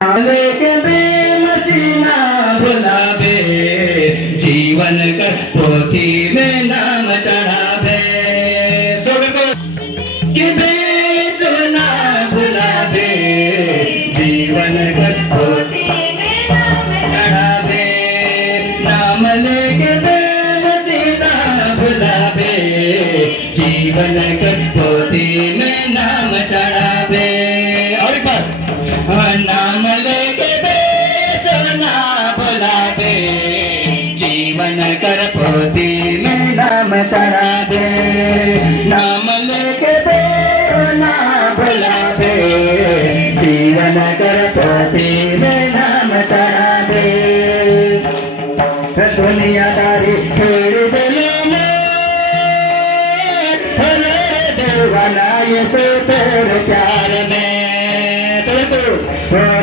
लेके बेमसीना बुलावे, जीवन कर पोथी में नाम चढ़ावे। कि बेसुना बुलावे, जीवन कर पोथी में नाम चढ़ावे। नाम लेके बेमसीना बुलावे, जीवन कर पोथी में नाम चढ़ावे। और एक बार नाम लेके बेसुना बुलावे, जीवन कर पोथी में नाम चढ़ावे। नाम लेके बेसुना बुलावे, जीवन कर पोथी में नाम चढ़ावे। दुनियादारी छोड़ देना बनाए से तेरे प्यार में।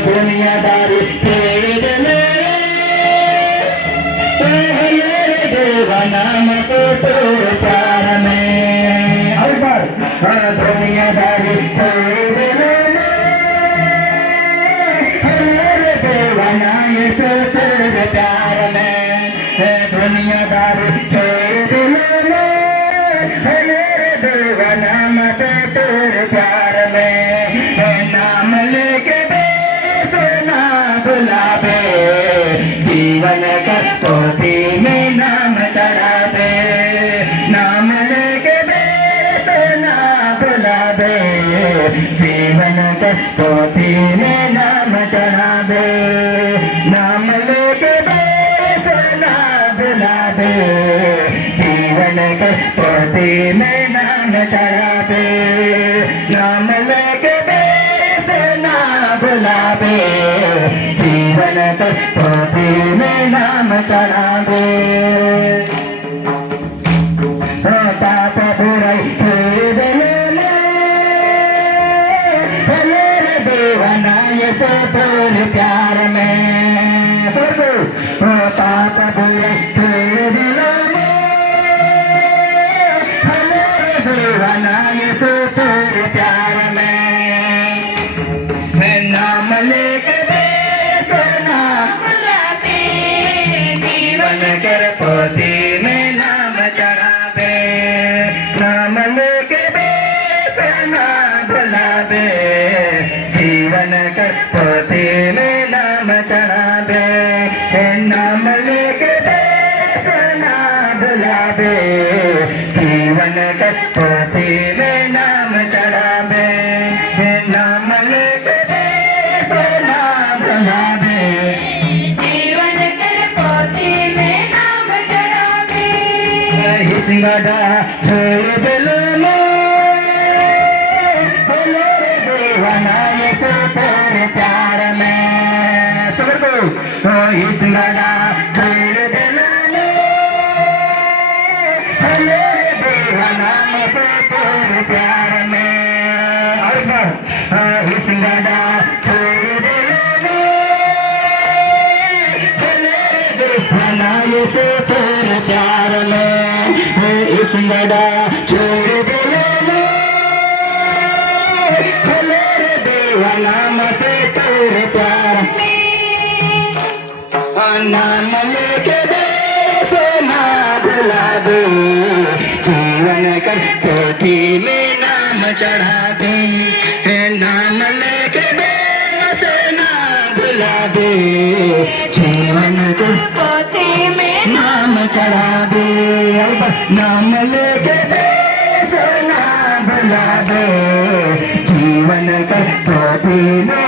दुनियादारी छोड़ देने नाम से तेरे प्यार में। और दुनियादारी छोड़ देने बनाए से तेरे प्यार में। दुनियादारी छोड़ देने नाम से तेरे प्यार में। नाम लेके बेसुना बुलावे, जीवन कर पोथी में नाम चढ़ावे। नाम लेके बेसुना बुलावे, जीवन कर पोथी में नाम चढ़ावे। नाम लेके बेसुना बुलावे, जीवन कर पोथी में नाम चढ़ावे। नाम लेके बेसुना बुलावे, जीवन कर पोथी में नाम चढ़ावे। पाप बुराई छोड़ देना, मेरे दीवानाए से तेरे प्यार में। पाप बुराई छोड़ देना, बनाए से तेरे प्यार में। नाम लेके बेसुना बुलावे, जीवन कर पोथी में नाम चढ़ावे। नाम लेके बेसुना बुलावे, जीवन कर पोथी में नाम चढ़ावे। नाम लेके बेसुना बुलावे, जीवन कर पोथी में नाम चढ़ावे। नाम लेके बेसुना बुलावे, जीवन कर पोथी में नाम चढ़ावे। सिंगड़ा छोड़ दिलो बनाए से तेरे प्यार में। सिंगड़ा छोड़ दिलो नाम से तेरे प्यार में। और सिंगड़ा छोड़ देना, बनाए से तेरे प्यार में। सिंगड़ा छोड़ देना, नाम से तेरे प्यार में। नाम लेके बेसुना बुलावे, जीवन कर पोथी में नाम चढ़ावे। नाम लेके बेसुना बुलावे, जीवन कर पोथी में नाम चढ़ावे। नाम लेके बेसुना बुलावे, जीवन कर पोथी में